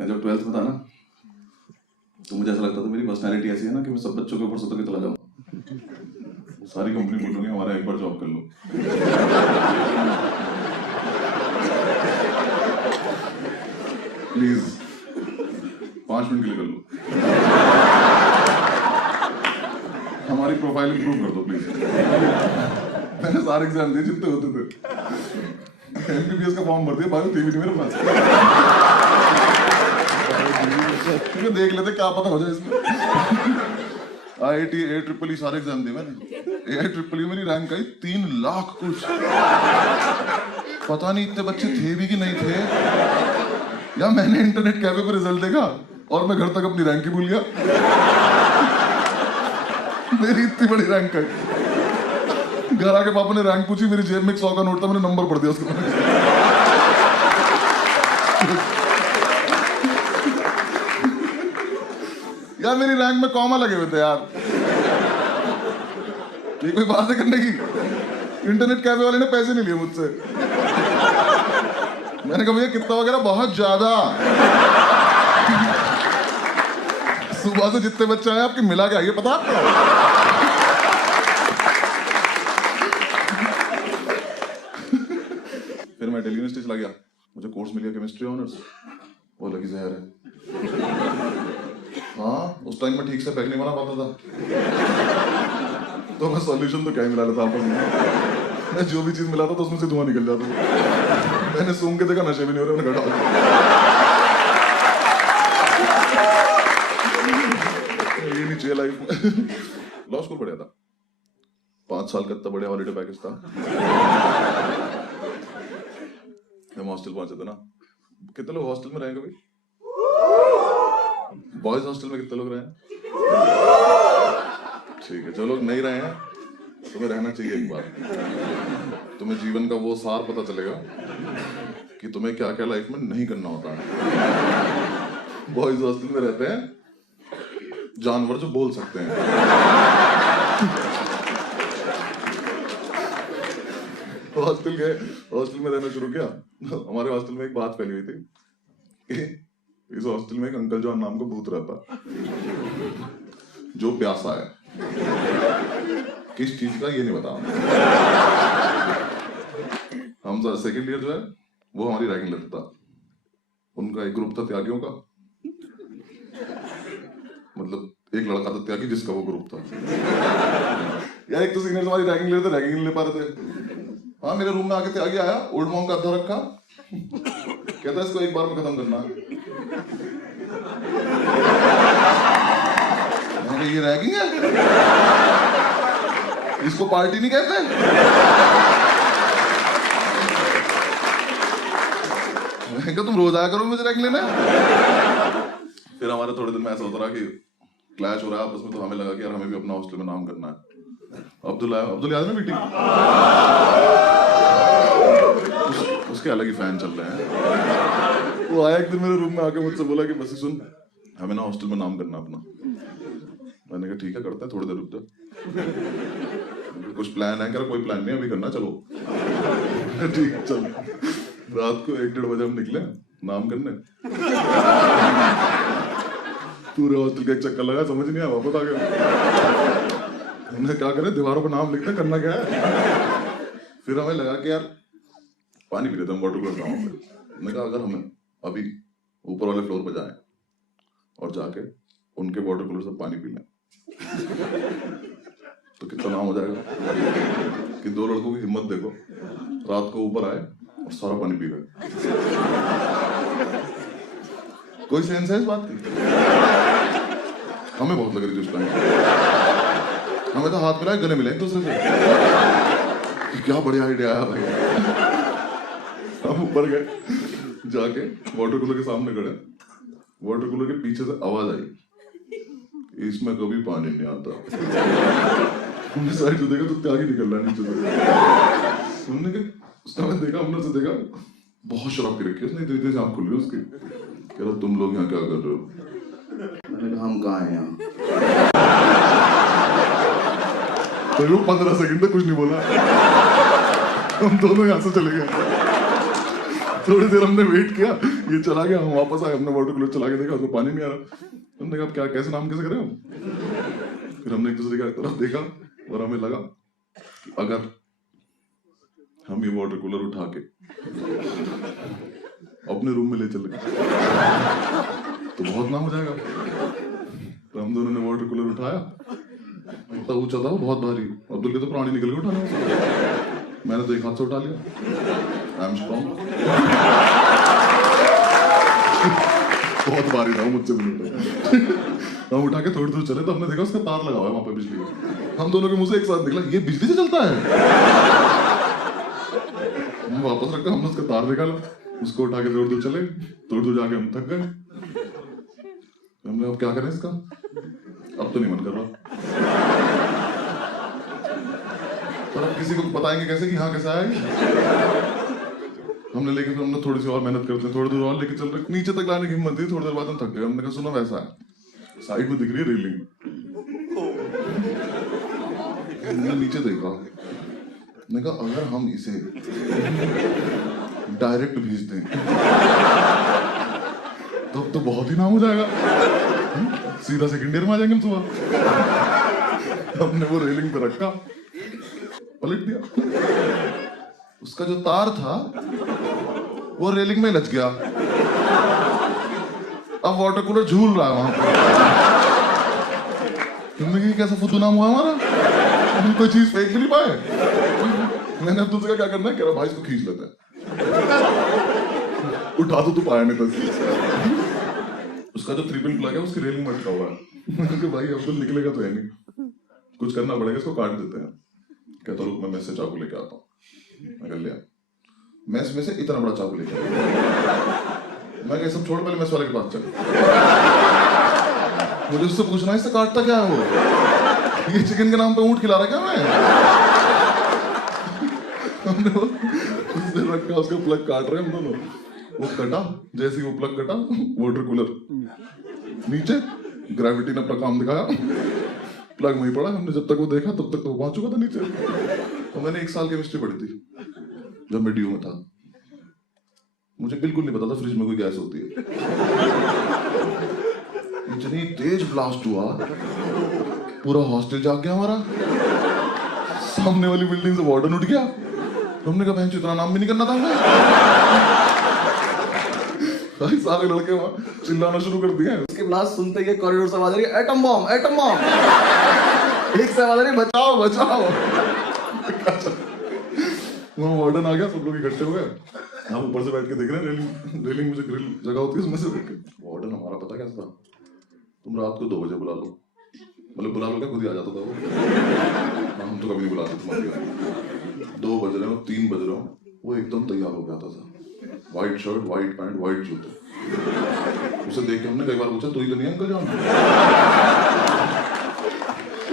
मैं जब 12th में था ना तो मुझे ऐसा लगता था मेरी पर्सनैलिटी ऐसी है ना कि मैं सब बच्चों के ऊपर सुतर के चला जाऊँ। सारी कंपनी बोलूँगी हमारा एक बार जॉब कर लो। प्लीज 5 मिनट के लिए कर लो, हमारी प्रोफाइल इंप्रूव कर दो प्लीज। मैंने सारे एग्जाम दिए जितने होते थे। एमबीबीएस का फॉर्म भर दिया, बायो थी भी नहीं मेरे पास। देख लेते क्या पता हो जाए इसमें। IIT AEEE सारे एग्जाम दिए मैंने। AIEEE मेरी रैंक आई 3 लाख कुछ। पता नहीं इतने बच्चे थे भी कि नहीं थे। या मैंने इंटरनेट कैफे पे रिजल्ट देखा और मैं घर तक अपनी रैंक ही भूल गया। मेरी इतनी बड़ी रैंक आई। घर आके पापा ने रैंक पूछी, मेरी जेब में 100 का नोट था, मैंने नंबर पढ़ दिया उसको। यार मेरी रैंक में कॉमा लगे हुए थे यार। ये कोई बात है करने की? इंटरनेट कैफे वाले ने पैसे नहीं लिए मुझसे। मैंने कहा भैया कितना वगैरह? बहुत ज्यादा। सुबह से जितने बच्चे आए आपके मिला के आइए, पता आपको? फिर मैं दिल्ली यूनिवर्सिटी चला गया, मुझे कोर्स मिल गया केमिस्ट्री ऑनर्स। वो लगी जहर है। हाँ उस टाइम में ठीक से पैक नहीं बना पाता था, तो मैं सॉल्यूशन तो क्या ही मिला लेता आपस में। मैं जो भी चीज मिला था तो उसमें से धुआं निकल जाता था। मैंने सूंघ के देखा नशे भी नहीं हो रहे, मैंने घटा। ये नहीं चाहिए लाइफ में। लॉ स्कूल पढ़ा था, 5 साल का इतना बढ़िया हॉलीडे पैकेज था। हम हॉस्टल पहुंचे थे ना। कितने लोग हॉस्टल में रहे कभी? बॉयज हॉस्टल में कितने लोग रहे हैं? ठीक है, जो लोग नहीं रहे हैं तुम्हें रहना चाहिए एक बार। तुम्हें जीवन का वो सार पता चलेगा कि तुम्हें क्या क्या लाइफ में नहीं करना होता है। बॉयज हॉस्टल में रहते हैं जानवर जो बोल सकते हैं। हॉस्टल में रहना शुरू किया। हमारे हॉस्टल में एक बात फैली हुई थी कि इस हॉस्टल में एक अंकल जॉन नाम का भूत रहता जो प्यासा है। किस चीज का ये नहीं बता। हम सेकेंड ईयर जो है वो हमारी रैगिंग लेता था। उनका एक ग्रुप था त्यागियों का, मतलब एक लड़का था त्यागी जिसका वो ग्रुप था। यार एक तो सीनियर हमारी रैगिंग लेते, रैगिंग नहीं ले पा रहे थे। हाँ मेरे रूम में आके त्यागी आया, ओल्ड मॉन्क का अद्धा रखा, कहता इसको एक बार में खत्म करना है। ये रैगिंग है? इसको पार्टी नहीं कहते? मैं तुम रोज आया करो मुझे रैगिंग लेना। फिर हमारे थोड़े दिन में ऐसा होता रहा कि क्लैश हो रहा है आपस में, तो हमें लगा कि यार हमें भी अपना हॉस्टल में नाम करना है। अब्दुल याद है मीटिंग? उसके अलग ही फैन चल रहे हैं। वो आया एक दिन मेरे रूम में आके मुझसे बोला कि बस सुन, हमें ना हॉस्टल में नाम करना अपना। मैंने कहा ठीक है करते हैं, थोड़ी देर रुक जा। कुछ प्लान है? क्या कोई प्लान नहीं अभी करना, चलो। ठीक चल। रात को 1-1:30 बजे हम निकले नाम करने। पूरे हॉस्टल का एक चक्कर लगा, समझ नहीं आया, वापस आ गया। हमने क्या करे, दीवारों पर नाम लिखते, करना क्या है। फिर हमें लगा कि यार पानी पी लेते हम वाटर कूलर गाँव पे। मैंने कहा अगर हमें अभी ऊपर वाले फ्लोर पर जाएं और जाके उनके वाटर कूलर से पानी पी लें तो कितना नाम हो जाएगा कि 2 लड़कों की हिम्मत देखो, रात को ऊपर आए और सारा पानी पी गए। कोई सेंस है इस बात की? हमें बहुत लग रही थी उस टाइम। हमें तो हाथ मिलाए, गले मिले एक दूसरे से। क्या बढ़िया आइडिया है भाई। हम ऊपर गए, जाके वाटर कूलर के सामने खड़े। वाटर कूलर के पीछे से आवाज आई, इसमें कभी पानी नहीं आता। हमने साइड से देखा तो त्यागी निकल रहा है नीचे से। हमने देखा, हमने से देखा बहुत शराब पी रखी है उसने, इतनी आँख खुल रही है उसकी। कह रहा तुम लोग यहाँ क्या कर रहे हो? मैंने कहा हम कहाँ हैं यहाँ। तो 15 सेकंड तक कुछ नहीं बोला। हम दोनों यहाँ से चले गए। थोड़ी देर हमने वेट किया, ये चला गया, हम वापस आए, हमने वाटर कूलर चला के देखा, उसमें पानी नहीं आ रहा। हमने कहा क्या कैसे नाम कैसे करें हम? फिर हमने एक दूसरे की तरफ देखा और हमें लगा कि अगर हम ये वाटर कूलर उठा के अपने रूम में ले चले तो बहुत नाम हो जाएगा। तो हम दोनों ने वाटर कूलर उठाया, इतना ऊंचा था, बहुत भारी। अब्दुल के तो प्राणी निकल गए उठाने से, मैंने तो एक हाथ से उठा लिया। I am strong. बहुत भारी था, मुझसे भी उठा। हम उठा के थोड़ी दूर चले तो हमने देखा उसका तार लगा हुआ है वहां पे बिजली का। हम दोनों के मुंह से एक साथ निकला, ये बिजली से चलता है। हम वापस रखा, हमने उसका तार निकाला, उसको उठा के थोड़ी दूर चले, थोड़ी दूर जाके हम थक गए। हमने अब क्या करें इसका, अब तो नहीं मन कर रहा, पर अब किसी को बताएंगे कैसे कि हाँ कैसा है। हमने लेके फिर हमने थोड़ी सी और मेहनत करते हैं, थोड़ी दूर और लेके चल रहे, नीचे तक लाने की हिम्मत थी, थोड़ी देर बाद हम थक गए। हमने कहा सुनो वैसा है, साइड में दिख रही है रेलिंग, हमने नीचे देखा, मैंने कहा अगर हम इसे डायरेक्ट भेज दें तो बहुत ही नाम हो जाएगा, सीधा सेकंड ईयर में आ जाएंगे हम सुबह। हमने वो रेलिंग पे रखा, पलट दिया, उसका जो तार था वो रेलिंग में लच गया। अब वाटर कूलर झूल रहा है वहां पर। तुमने कैसा फुद्दू नाम हुआ हमारा, हम कोई चीज फेंक भी नहीं पाए। मैंने अब तुझसे क्या करना है, कह रहा भाई इसको खींच लेते हैं, उठा तो तू पाया नहीं था। उसका जो 3 पिन प्लग है उसकी रेलिंग में अटका हुआ है। मैंने कहा भाई अब तो निकलेगा तो है नहीं, कुछ करना पड़ेगा, इसको काट देते हैं। कहता रुक मैं मेस से चाकू लेके आता हूँ। मैं लिया मैस में से इतना बड़ा चाकू लेके आया। मैं सब छोड़, पहले मैस वाले के पास चल, मुझे उससे पूछना इससे काटता क्या है वो, ये चिकन के नाम पे ऊंट खिला रहा क्या मैं। हमने वो उसने रखा, उसका प्लग काट रहे हम दोनों, वो कटा, जैसे ही वो प्लग कटा वाटर कूलर नीचे, ग्रेविटी ने अपना काम दिखाया, प्लग वहीं पड़ा। हमने जब तक वो देखा तब तक तो पहुंच चुका था नीचे। तो मैंने 1 साल केमिस्ट्री पढ़ी थी जब मैं ड्यू में था, मुझे बिल्कुल नहीं पता था फ्रिज में कोई गैस होती है। इतनी तेज ब्लास्ट हुआ, पूरा हॉस्टल जाग गया हमारा, सामने वाली बिल्डिंग से वार्डन उठ गया। हमने कहा बहन इतना नाम भी नहीं करना था हमें। सारे लड़के वहां चिल्लाना शुरू कर दिया। उसके ब्लास्ट सुनते ही कॉरिडोर से आवाज आ रही है एटम बॉम्ब, एटम बॉम्ब। एक से आवाज आ रही है बचाओ बचाओ। वहां वार्डन आ गया, सब लोग इकट्ठे हो गए, हम ऊपर से बैठ के देख रहे हैं, रेलिंग में जो ग्रिल जगह होती है उसमें से देख के। वार्डन हमारा पता कैसा था, तुम रात को 2 बजे बुला लो, मतलब बुला लो क्या, खुद ही आ जाता था वो। हम तो कभी नहीं बुलाते तुम्हारे, 2 बज रहे हो 3 बज रहे हो, वो एकदम तैयार हो गया था। White shirt, white pant, white जूते। उसे देख के हमने कई बार पूछा तू ही तो नहीं अंकल जान,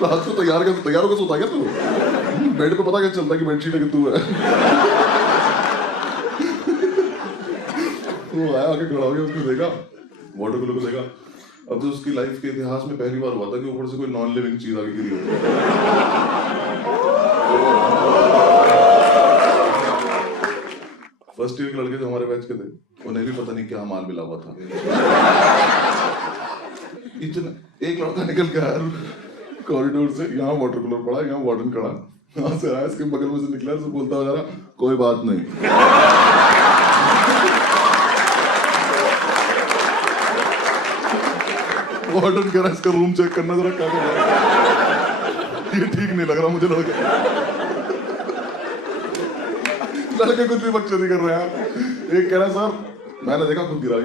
रात को तैयार होकर सोता क्या तू? बेड पे पता क्या चलता कि बेडशीट है कि तू है। वो आया आके खड़ा हो गया, उसने देखा वाटर कूलर को देखा। अब तो उसकी लाइफ के इतिहास में पहली बार हुआ था कि ऊपर से कोई नॉन लिविंग चीज आगे गिरी हो। फर्स्ट ईयर के लड़के जो हमारे बैच के थे, उन्हें भी पता नहीं क्या माल मिला हुआ था। इतना एक लड़का निकल के आया कॉरिडोर से, यहाँ वाटर कूलर पड़ा, यहाँ वार्डन खड़ा, यहाँ से आया, इसके बगल में से निकला, से बोलता हुआ जा रहा कोई बात नहीं। वार्डन कह रहा इसका रूम चेक करना जरा, क्या कर रहा है, ये ठीक नहीं लग रहा मुझे। लड़के कुछ भी बकचोदी कर रहे हैं। एक कह रहा सर मैंने देखा खुद गिरा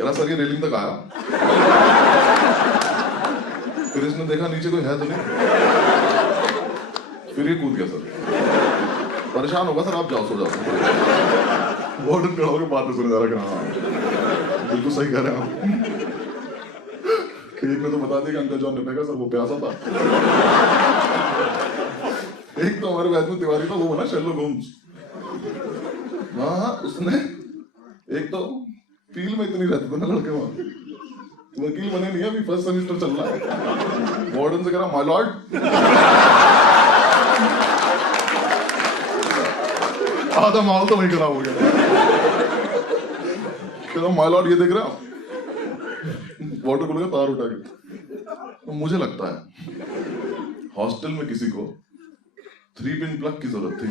कह सर ये रेलिंग तक आया, फिर इसने देखा नीचे कोई है तो नहीं, फिर ये कूद गया। सर परेशान होगा सर, आप जाओ सो जाओ। वार्डन खड़ा होकर बात सुने जा रहा है, हाँ बिल्कुल सही कह रहे हैं आप। एक ने तो बता दिया कि अंकल जॉन ने फेंका, सर वो प्यासा था। एक तो हमारे बैच में तिवारी था, वो बना शेरलॉक होम्स। हाँ उसने एक तो फील में इतनी रहते थे ना लड़के वहां, वकील बने नहीं, अभी फर्स्ट सेमेस्टर चल रहा है। वार्डन से कह रहा माय लॉर्ड, आधा माल तो वही खराब हो गया। कह रहा माय लॉर्ड ये देख रहा, वाटर कूलर का तार उठा के। तो मुझे लगता है हॉस्टल में किसी को 3 पिन प्लग की जरूरत थी।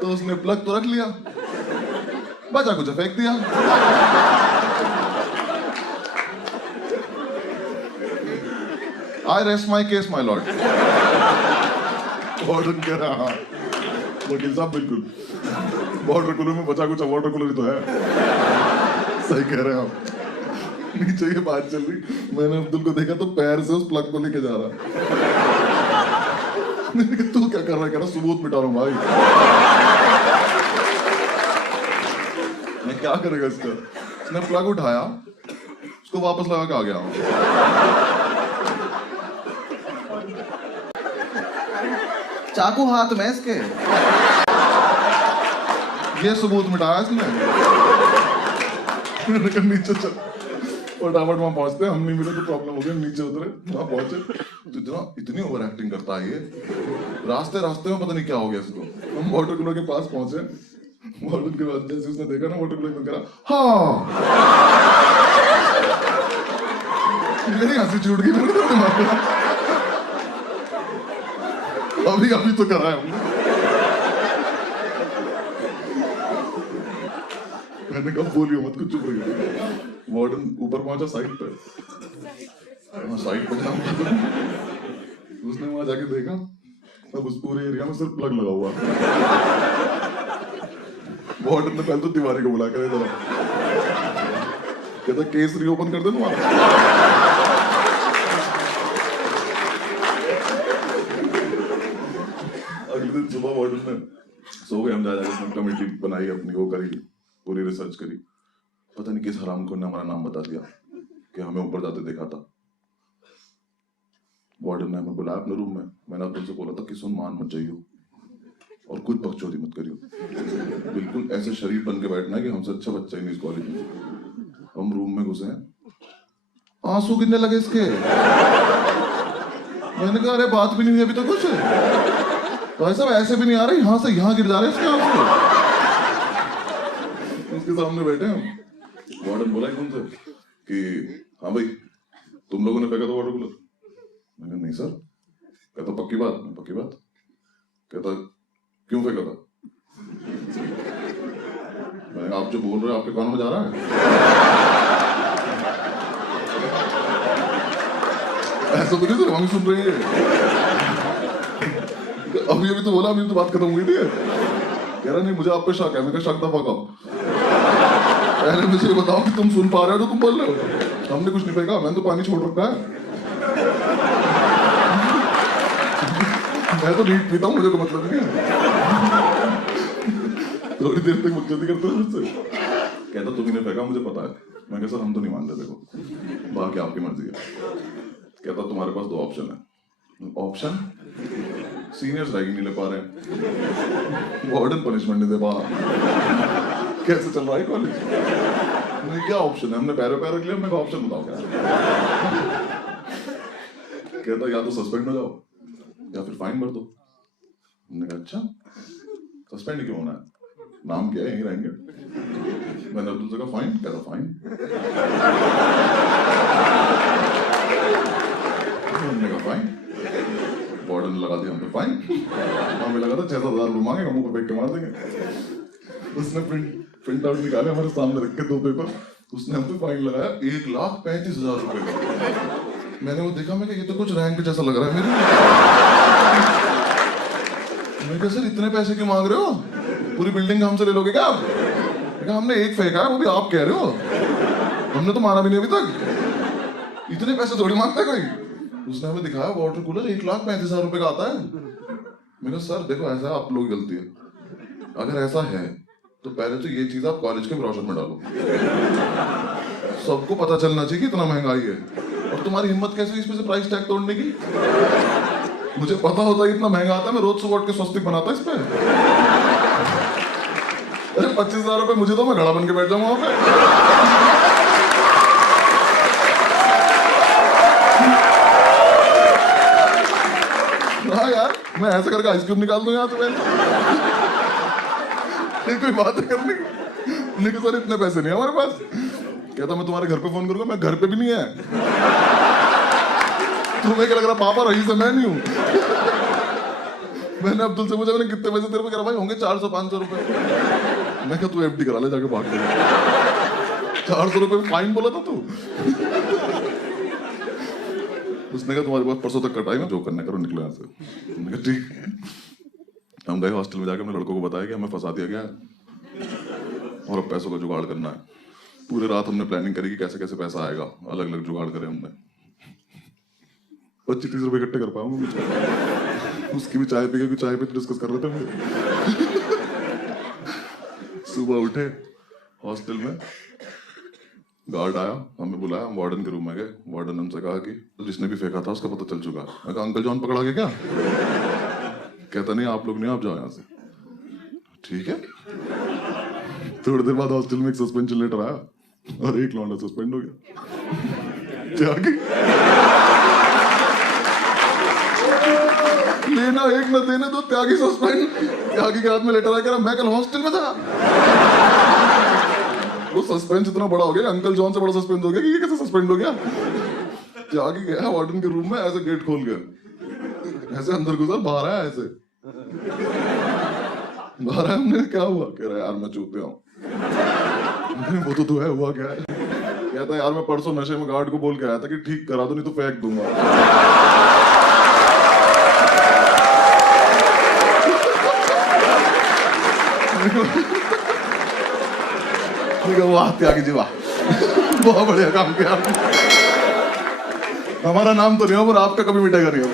तो उसने प्लग तो रख लिया, बचा कुछ फेंक दिया। आई rest my case my lord. Warden कह रहा हाँ वकील साहब बिल्कुल, वाटर कूलर में बचा कुछ वाटर कूलर ही तो है। सही कह रहे हैं आप। नीचे ये बात चल रही, मैंने अब्दुल को देखा तो पैर से उस प्लग को लेके जा रहा। मैंने कहा तू क्या कर रहा है? कह रहा सबूत मिटा रहा हूं भाई। मैं क्या करेगा इसका? उसने प्लग उठाया, उसको वापस लगा के आ गया। चाकू हाथ में इसके, ये सबूत मिटाया इसने। मैंने कहा नीचे चल, फटाफट वहां पहुंचते, हम नहीं मिले तो प्रॉब्लम हो गई। नीचे उतरे, वहां पहुंचे तो इतनी ओवर एक्टिंग करता है ये। रास्ते रास्ते में पता नहीं क्या हो गया इसको। हम वाटर कूलर के पास पहुंचे, वाटर के बाद जैसे उसने देखा ना वाटर कूलर में, करा हाँ। मेरी हंसी छूट गई। मैंने दिमाग में अभी अभी तो करा है हमने। मैंने कहा बोलियो मत, कुछ चुप रहिए। वार्डन ऊपर पहुंचा साइड पे, साइड पे जाऊंगा। उसने वहां जाके देखा, अब उस पूरे एरिया में सिर्फ प्लग लगा हुआ। वार्डन ने पहले तो तिवारी को बुला कर जरा, कहता केस रीओपन कर दे तुम्हारा। अगले दिन सुबह वार्डन ने सो गए, हम जा जाकर कमेटी बनाई अपनी, वो करी, पूरी रिसर्च करी। पता नहीं किस हराम को ने हमारा नाम बता दिया कि हमें ऊपर जाते देखा था। वार्डन ने हमें बुलाया अपने रूम में। मैंने अब्दुल से बोला था कि सुन, मान मत जाइयो और कुछ बकचोदी मत करियो, बिल्कुल ऐसे शरीफ बन के बैठना है कि हमसे अच्छा बच्चा ही नहीं इस कॉलेज में। हम रूम में घुसे, आंसू गिरने लगे इसके। मैंने कहा अरे बात भी नहीं हुई अभी तो कुछ, भाई साहब ऐसे भी नहीं आ रहे, यहाँ से यहाँ गिर जा रहे इसके आंसू। उसके सामने बैठे हम। वार्डन बोला एकदम से कि हाँ भाई तुम लोगों ने फेंका था वाटर कूलर? मैंने नहीं सर। कहता पक्की बात? पक्की बात। कहता क्यों फेंका था? मैंने आप जो बोल रहे हो आपके कान में जा रहा है? ऐसा तो नहीं सर, हम सुन रहे हैं। अभी अभी तो बोला, अभी तो बात खत्म हुई थी। कह रहा नहीं मुझे आप पे शक है। मैं कहा शक दफा कब? पहले मुझे बताओ कि तुम सुन पा रहे हो तो तुम बोल रहे हो। हमने कुछ नहीं फेंका, मैंने तो पानी छोड़ रखा है। मैं तो नीट पीता हूँ, मुझे तो मतलब नहीं है। थोड़ी देर तक मुझसे करते हो मुझसे। कहता तुम ही ने फेंका, मुझे पता है। मैं कहा सर हम तो नहीं मान रहे, देखो बाकी आपकी मर्जी है। कहता तुम्हारे पास 2 ऑप्शन है। ऑप्शन? सीनियर्स रैगिंग नहीं ले पा रहे, वार्डन पनिशमेंट नहीं दे पा रहा, कैसे चल रहा है कॉलेज? क्या ऑप्शन है? हमने पैरों पैर रख लिया। मैं ऑप्शन बताओ क्या? कहता या तो सस्पेंड हो जाओ या फिर फाइन भर दो। हमने कहा अच्छा सस्पेंड क्यों होना है, नाम क्या है, यहीं रहेंगे। मैंने अब्दुल से कहा फाइन? कहता फाइन। हमने कहा फाइन। वार्डन लगा दिया हम पे फाइन। हमें लगा था 6,000 रुपये मांगेगा, मुंह पे फेंक के मार देंगे। उसने प्रिंट आउट निकाले, हमारे सामने रख के 2 पेपर। उसने हम पे फाइन लगाया 1,35,000 रुपए का। मैंने वो देखा, मैं ये तो कुछ रैंक जैसा लग रहा है मेरे। मैं कहा सर इतने पैसे क्यों मांग रहे हो, पूरी बिल्डिंग हमसे ले लोगे क्या आप? हमने एक फेंका है, वो भी आप कह रहे हो, हमने तो मारा भी नहीं अभी तक, इतने पैसे थोड़ी मांगता है कोई। उसने हमें दिखाया वाटर कूलर 1,35,000 रुपए का आता है। मैंने कहा सर देखो ऐसा आप लोग गलती है, अगर ऐसा है तो पहले तो ये चीज आप कॉलेज के ब्रोशर में डालो, सबको पता चलना चाहिए कि इतना महंगाई है। और तुम्हारी हिम्मत कैसे इसमें से प्राइस टैग तोड़ने की? मुझे पता होता है इतना महंगा आता है, मैं रोज सुबह उठ के स्वस्तिक बनाता इस पे। अरे 25,000 रुपए मुझे तो, मैं घड़ा बन के बैठ जाऊंगा वहां पे। हाँ यार, मैं ऐसे करके आइसक्रीम निकाल दूं यहाँ से पहले। ये कोई बात है करने की? नहीं सर इतने पैसे नहीं है हमारे पास। कहता मैं तुम्हारे घर पे फोन करूंगा, मैं घर पे भी नहीं है। तुम्हें क्या लग रहा पापा रही से मैं नहीं हूं। मैंने अब्दुल से पूछा, मैंने कितने पैसे तेरे पे करा? भाई होंगे 400-500 रुपए। मैं क्या तू एफडी करा ले जाके भाग के। 400 रुपए फाइन बोला था तू। उसने कहा तुम्हारे पास परसों तक कटाई ना, जो करने करो, निकलो यहाँ से। मैंने कहा ठीक। हम गए हॉस्टल में, जाके हमने लड़कों को बताया कि हमें फंसा दिया गया है और अब पैसों का जुगाड़ करना है। पूरे रात हमने प्लानिंग करी कि कैसे कैसे पैसा आएगा, अलग अलग जुगाड़ करे हमने। 25-30 रुपए इकट्ठे कर पाऊंगा मुझे। उसकी भी चाय पी के, चाय पे डिस्कस कर रहे थे हम। सुबह उठे, हॉस्टल में गार्ड आया, हमें बुलाया, हम वार्डन के रूम में गए। वार्डन हमसे कहा कि जिसने भी फेंका था उसका पता चल चुका। मैं कहा अंकल जॉन पकड़ा गया क्या? कहता नहीं आप लोग नहीं, आप जाओ यहाँ से। ठीक है। थोड़ी देर बाद हॉस्टल में एक सस्पेंशन लेटर आया और एक लौंडा सस्पेंड हो गया। त्यागी लेना एक न देने दो, त्यागी सस्पेंड। त्यागी के हाथ में लेटर आया, मैं कल हॉस्टल में था। वो सस्पेंस इतना बड़ा हो गया, अंकल जॉन से बड़ा सस्पेंस हो गया कि ये कैसे सस्पेंड हो गया। त्यागी गया वार्डन के रूम में, ऐसे गेट खोल के ऐसे अंदर घुसा, बाहर आया ऐसे। बाहर आया, हमने क्या हुआ? कह रहा यार मैं चूतिया हूँ। वो तो तू है, हुआ क्या है? कहता यार मैं परसों नशे में गार्ड को बोल के आया था कि ठीक करा दो नहीं तो फेंक दूंगा। वाह त्यागी जी वाह, बहुत बढ़िया काम किया। हमारा नाम तो नहीं हो पर आपका कभी मिटेगा नहीं हो।